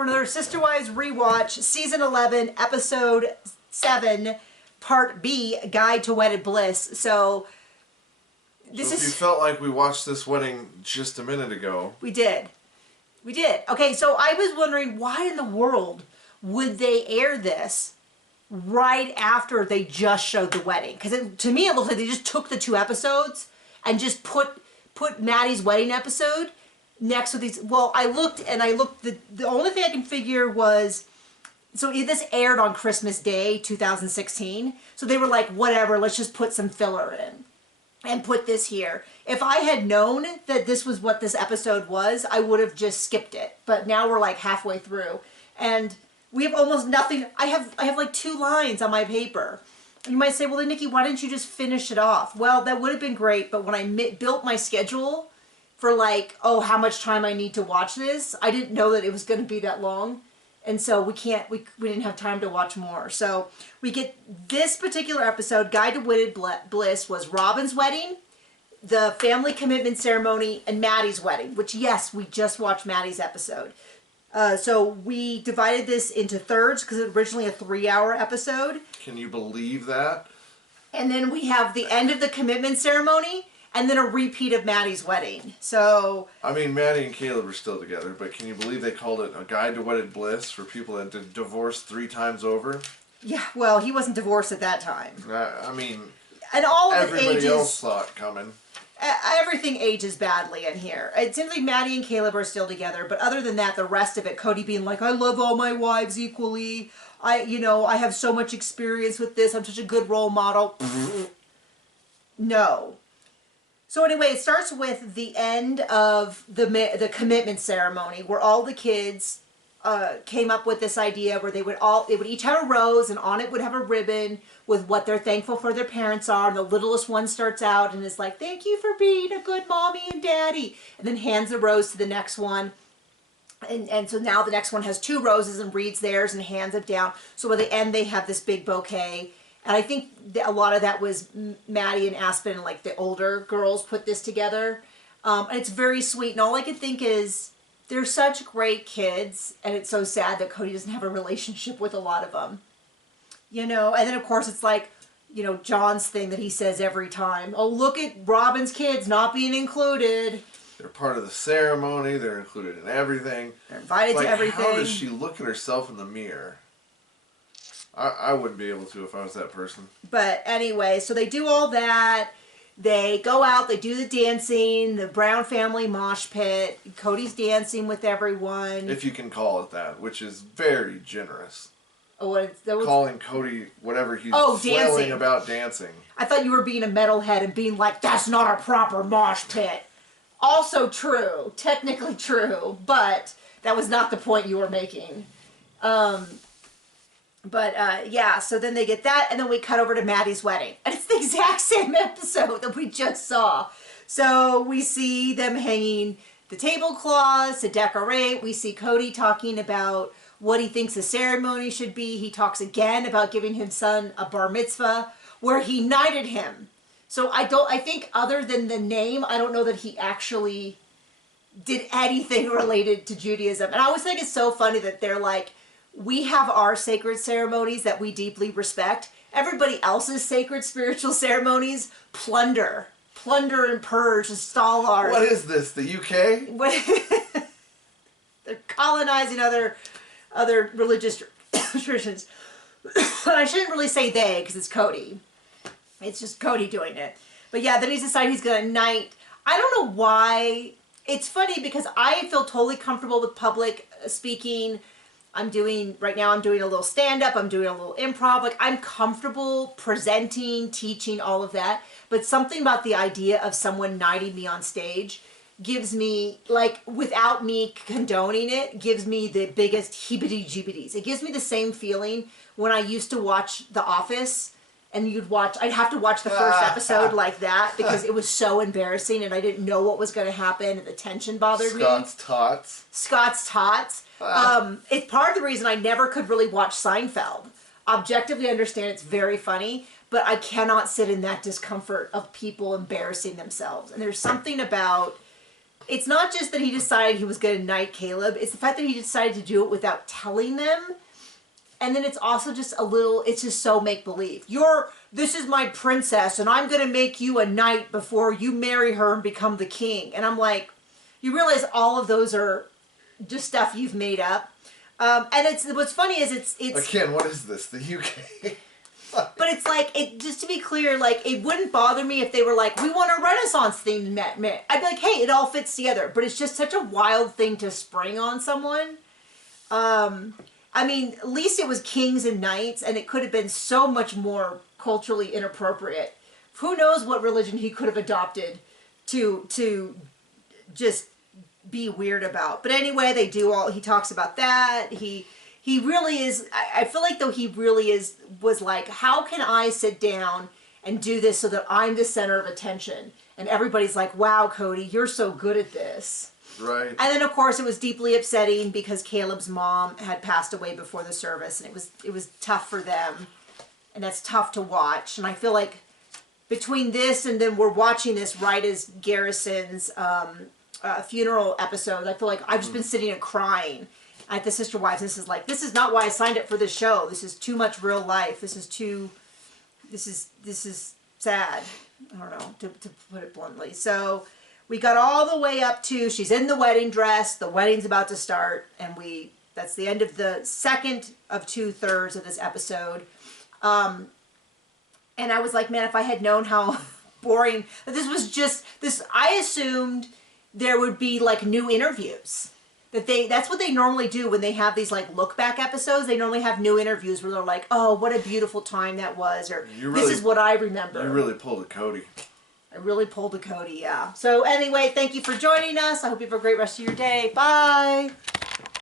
for another Sister Wives Rewatch, Season 11, Episode 7, Part B, Guide to Wedded Bliss. So if you felt like we watched this wedding just a minute ago. We did. We did. Okay, so I was wondering, why in the world would they air this right after they just showed the wedding? Because to me, it looks like they just took the 2 episodes and just put Maddie's wedding episode next with these. Well, I looked, the only thing I can figure was, so this aired on Christmas Day 2016, so they were like, whatever, let's just put some filler in and put this here. If I had known that this was what this episode was, I would have just skipped it. But now we're like halfway through and we have almost nothing. I have like 2 lines on my paper. You might say, well then Nikki, why didn't you just finish it off? Well, that would have been great, but when I built my schedule for like, oh, how much time I need to watch this, I didn't know that it was going to be that long. And so we didn't have time to watch more. So we get this particular episode, Guide to Wedded Bliss, was Robin's wedding, the family commitment ceremony, and Maddie's wedding, which, yes, we just watched Maddie's episode. So we divided this into thirds because it was originally a 3-hour episode. Can you believe that? And then we have the end of the commitment ceremony and then a repeat of Maddie's wedding. So I mean, Maddie and Caleb are still together, but can you believe they called it A Guide to Wedded Bliss for people that did divorced 3 times over? Yeah, well, he wasn't divorced at that time. I mean, and all of everybody else saw it coming. Everything ages badly in here. It seems like Maddie and Caleb are still together, but other than that, the rest of it, Cody being like, I love all my wives equally. I have so much experience with this. I'm such a good role model. No. So anyway, it starts with the end of the commitment ceremony, where all the kids came up with this idea where they would each have a rose, and on it would have a ribbon with what they're thankful for their parents are. And the littlest one starts out and is like, thank you for being a good mommy and daddy, and then hands the rose to the next one. And so now the next one has 2 roses and reads theirs and hands it down. So at the end, they have this big bouquet. And I think a lot of that was Maddie and Aspen and like the older girls put this together. And it's very sweet. And all I can think is they're such great kids. And it's so sad that Cody doesn't have a relationship with a lot of them. And then of course it's like, John's thing that he says every time. Oh, look at Robin's kids not being included. They're part of the ceremony. They're included in everything. They're invited to everything. How does she look at herself in the mirror? I wouldn't be able to if I was that person. But anyway, so they do all that. They go out, they do the dancing, the Brown family mosh pit. Cody's dancing with everyone. If you can call it that, which is very generous. Oh, calling Cody whatever he's flailing about dancing. I thought you were being a metalhead and being like, that's not a proper mosh pit. Also true, technically true, but that was not the point you were making. Yeah, so then they get that, and then we cut over to Maddie's wedding. And it's the exact same episode that we just saw. So we see them hanging the tablecloths to decorate. We see Cody talking about what he thinks the ceremony should be. He talks again about giving his son a bar mitzvah, where he knighted him. So I think other than the name, I don't know that he actually did anything related to Judaism. And I always think it's so funny that they're like, we have our sacred ceremonies that we deeply respect. Everybody else's sacred spiritual ceremonies plunder and purge and stall ours. What is this, the UK? They're colonizing other religious traditions. But I shouldn't really say they, because it's Cody. It's just Cody doing it. But yeah, then he's decided he's going to knight. I don't know why. It's funny because I feel totally comfortable with public speaking. Right now I'm doing a little stand-up, I'm doing a little improv, like I'm comfortable presenting, teaching, all of that, but something about the idea of someone knighting me on stage gives me, like, without me condoning it, gives me the biggest heebie-jeebies. It gives me the same feeling when I used to watch The Office, and I'd have to watch the first episode like that, because it was so embarrassing, and I didn't know what was going to happen, and the tension bothered me. Scott's Tots. It's part of the reason I never could really watch Seinfeld. Objectively, I understand it's very funny, but I cannot sit in that discomfort of people embarrassing themselves. And there's something about it's not just that he decided he was going to knight Caleb. It's the fact that he decided to do it without telling them. And then it's also just a little, it's just so make-believe. This is my princess, and I'm going to make you a knight before you marry her and become the king. And I'm like, you realize all of those are just stuff you've made up. And what's funny is it's again, what is this? The UK? But it's like, just to be clear, like, it wouldn't bother me if they were like, we want a Renaissance themed Met. I'd be like, hey, it all fits together. But it's just such a wild thing to spring on someone. I mean, at least it was kings and knights, and it could have been so much more culturally inappropriate. Who knows what religion he could have adopted to just be weird about. But anyway, he talks about that. He really is, I feel like though he really was like, how can I sit down and do this so that I'm the center of attention? And everybody's like, wow, Cody, you're so good at this. Right. And then of course it was deeply upsetting because Caleb's mom had passed away before the service, and it was tough for them. And that's tough to watch. And I feel like between this and then we're watching this right as Garrison's funeral episode, I feel like I've just been sitting and crying at the Sister Wives. This is not why I signed up for this show. This is too much real life. This is sad. I don't know, to put it bluntly. So we got all the way up to, she's in the wedding dress, the wedding's about to start, and that's the end of the second of 2/3 of this episode. And I was like, man, if I had known how boring, this was just, I assumed there would be like new interviews. That's what they normally do when they have these like look back episodes. They normally have new interviews where they're like, oh, what a beautiful time that was, or this is what I remember. You really pulled a Cody. I really pulled a Cody, yeah. So anyway, thank you for joining us. I hope you have a great rest of your day. Bye.